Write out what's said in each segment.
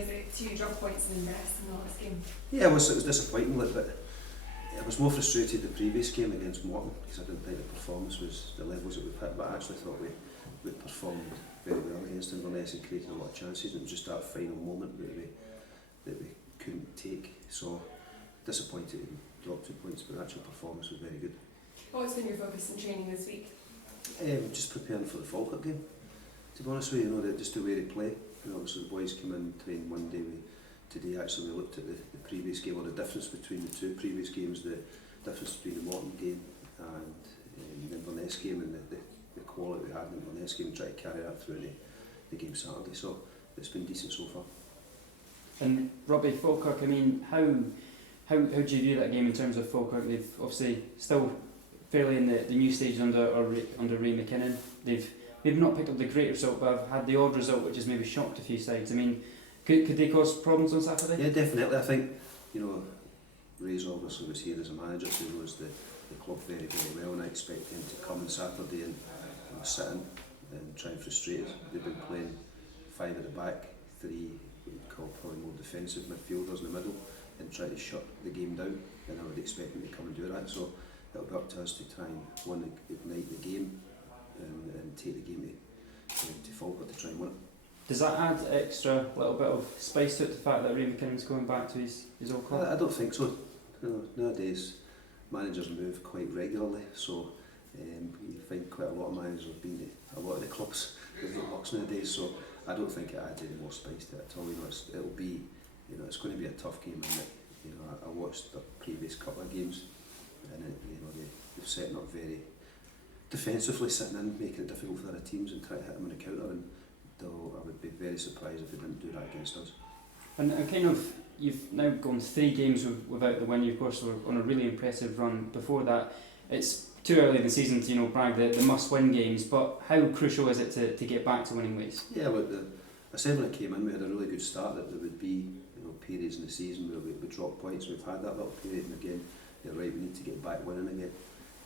is it to drop points in Inverness in the last game? Yeah, it was disappointing, but I was more frustrated the previous game against Morton because I didn't think the performance was the levels that we've hit, but I actually thought we performed very well against Inverness and created a lot of chances, and it was just that final moment that we couldn't take. So disappointed and dropped 2 points, but the actual performance was very good. What's been your focus in training this week? Just preparing for the Falkirk game. To be honest with you, just the way they play. Obviously the boys came in, trained one day. Today actually we looked at the previous game, or the difference between the two previous games, the difference between the Morton game and the Inverness game, and the quality we had in the Inverness game, and try to carry that through the game Saturday. So it's been decent so far. And Robbie, Falkirk, I mean, how do you view that game in terms of Falkirk? They've obviously still fairly in the new stage under Ray McKinnon. They've not picked up the great result, but have had the odd result, which has maybe shocked a few sides. I mean, could they cause problems on Saturday? Yeah, definitely. I think, Ray's obviously was here as a manager, so he knows the club very, very well, and I expect him to come on Saturday and sit in and try and frustrate us. They've been playing 5 at the back, 3 what you'd call probably more defensive midfielders in the middle, and try to shut the game down, and I would expect them to come and do that. So it'll be up to us to try and ignite the game and take the game to Falkirk to try and win it. Does that add extra little bit of spice to it, the fact that Ray McKinnon's going back to his old club? I don't think so. Nowadays managers move quite regularly, so you find quite a lot of managers have been to a lot of the clubs that works nowadays, so I don't think it adds any more spice to it at all. It'll be, it's going to be a tough game, and I watched the previous couple of games, and they've set up very defensively, sitting in, making it difficult for their teams and try to hit them on the counter, and I would be very surprised if they didn't do that against us. And kind of, you've now gone 3 games without the win. You of course were on a really impressive run before that. It's too early in the season to brag the must-win games, but how crucial is it to get back to winning ways? Yeah, look, I said when I came in we had a really good start, that there would be periods in the season where we drop points. We've had that little period, and again, you're right, we need to get back winning again.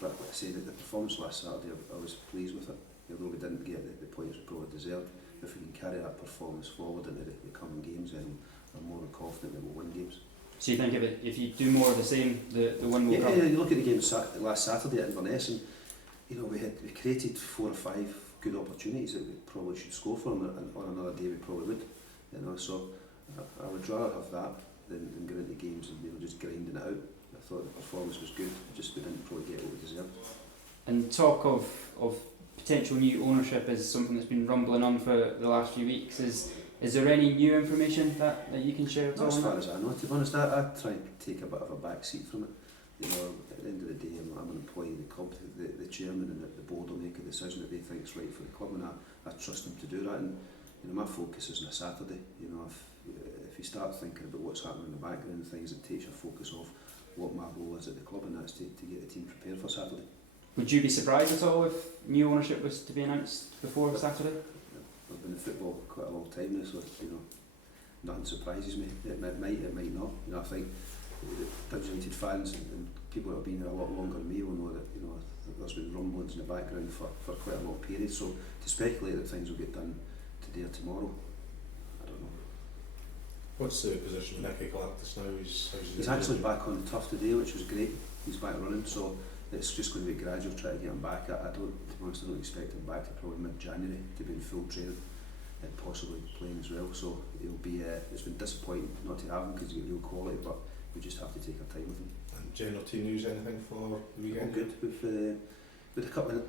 But like I say, that the performance last Saturday, I was pleased with it. Although we didn't get the points we probably deserved, if we can carry that performance forward into the coming games, then I'm more than confident that we'll win games. So you think if you do more of the same, the win will come? Yeah, you look at the game last Saturday at Inverness, and we created 4 or 5 good opportunities that we probably should score for, and on another day we probably would. So I would rather have that than go into games and just grinding it out. I thought the performance was good, just we didn't probably get what we deserved. And talk of potential new ownership is something that's been rumbling on for the last few weeks. Is there any new information that you can share at all? As far as I know, to be honest, I try and take a bit of a back seat from it. At the end of the day, I'm an employee of the club. The chairman and the board will make a decision that they think is right for the club, and I trust them to do that. And my focus is on a Saturday. If you start thinking about what's happening in the background and things, it takes your focus off what my role is at the club, and that's to get the team prepared for Saturday. Would you be surprised at all if new ownership was to be announced before Saturday? I've been in football quite a long time now, so nothing surprises me. It might not. I think Dundee United fans and people that have been here a lot longer than me will know that there's been rumblings in the background for quite a long period. So to speculate that things will get done today or tomorrow, I don't know. What's the position of Nicky Galactus now? He's actually back on the turf today, which was great. He's back running, so it's just going to be gradual trying to get him back. I don't expect him back to probably mid-January to be in full training and possibly playing as well. So it'll be it's been disappointing not to have him because he's got real quality, but we just have to take our time with him. And general team news, anything for the weekend? All good. With a couple of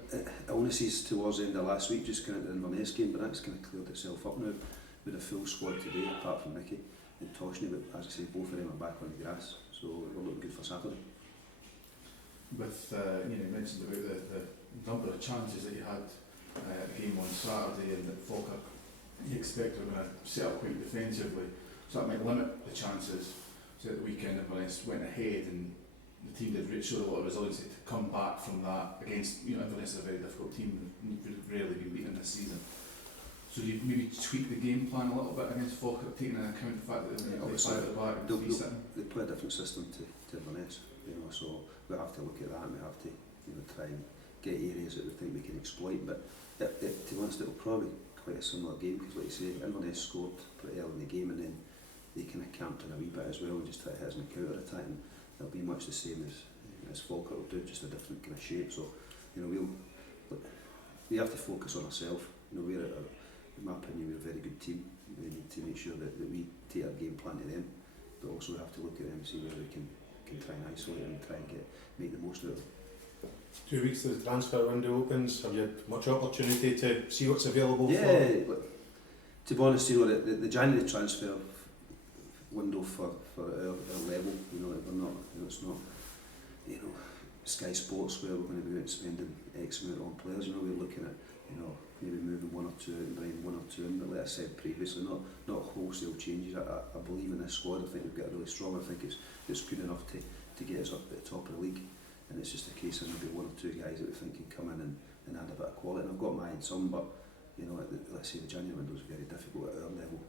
illnesses towards the end of last week, just going into the Inverness game, but that's kind of cleared itself up now. With a full squad today, apart from Nicky and Toshney, but as I say, both of them are back on the grass, so we're looking good for Saturday. With you mentioned about the number of chances that you had at the game on Saturday, and that Falkirk you expect are going to set up quite defensively, so that might limit the chances. So at the weekend Inverness went ahead, and the team did show a lot of resilience to come back from that against Inverness is a very difficult team, rarely been beaten this season. So do you maybe tweak the game plan a little bit against Falkirk, taking into account the fact that they play 5 at the back and 3 sitting? They play a different system to Inverness, so we have to look at that, and we have to try and get areas that we think we can exploit. But to be honest, it will probably be quite a similar game, because like you say, Inverness scored pretty early in the game, and then they kind of camped in a wee bit as well and just try to hit us in the counter attack, and it'll be much the same as Falkirk will do, just a different kind of shape. So, you know, we have to focus on ourselves. You know, in my opinion, we're a very good team. We need to make sure that we take our game plan to them, but also we have to look at them and see where we can try and isolate them and try and make the most out of them. 2 weeks to the transfer window opens. Have you had much opportunity to see what's available? To be honest, you know, the January transfer window for our level, you know, we're not, you know, it's not, you know, Sky Sports where we're going to be out spending X amount on players. You know, we're looking at, you know, maybe moving one or two out and bringing one or two in, but like I said previously, not wholesale changes. I believe in this squad. I think we've got a really strong. I think it's good enough to get us up at the top of the league, and it's just a case of maybe one or two guys that we think can come in and add a bit of quality. And I've got my eye on some, but you know, let's say the January window is very difficult at our level.